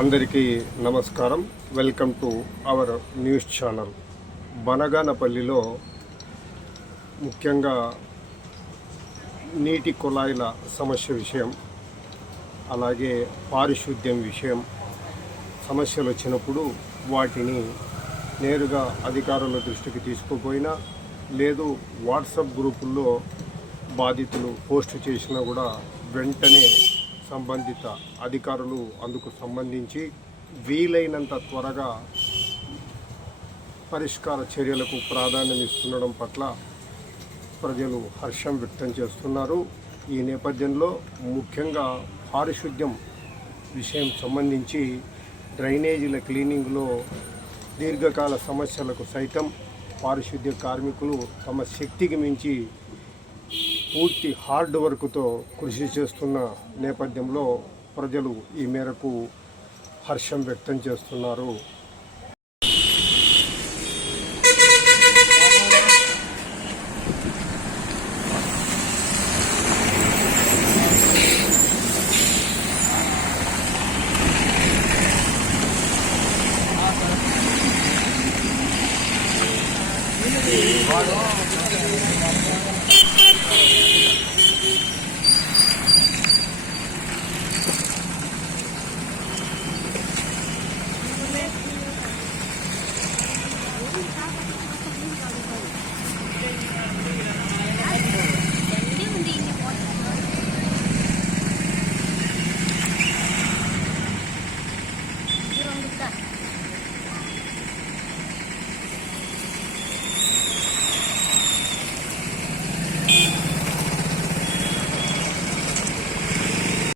అందరికీ నమస్కారం. Welcome to our news channel. బనగానపల్లిలో ముఖ్యంగా నీటి కుళాయిల సమస్య విషయం, అలాగే పారిశుద్ధ్యం విషయం సమస్యలు వచ్చినప్పుడు వాటిని నేరుగా అధికారుల దృష్టికి తీసుకుపోయినా, లేదు వాట్సాప్ గ్రూపుల్లో బాధితులు పోస్టు చేసినా కూడా వెంటనే సంబంధిత అధికారులు అందుకు సంబంధించి వీలైనంత త్వరగా పరిష్కార చర్యలకు ప్రాధాన్యం ఇస్తుండడం పట్ల ప్రజలు హర్షం వ్యక్తం చేస్తున్నారు. ఈ నేపథ్యంలో ముఖ్యంగా పారిశుద్ధ్యం విషయం సంబంధించి డ్రైనేజీల క్లీనింగ్లో దీర్ఘకాల సమస్యలకు సైతం పారిశుద్ధ్య కార్మికులు తమ శక్తికి మించి పూర్తి హార్డ్ వర్క్తో కృషి చేస్తున్న నేపథ్యంలో ప్రజలు ఈ మేరకు హర్షం వ్యక్తం చేస్తున్నారు.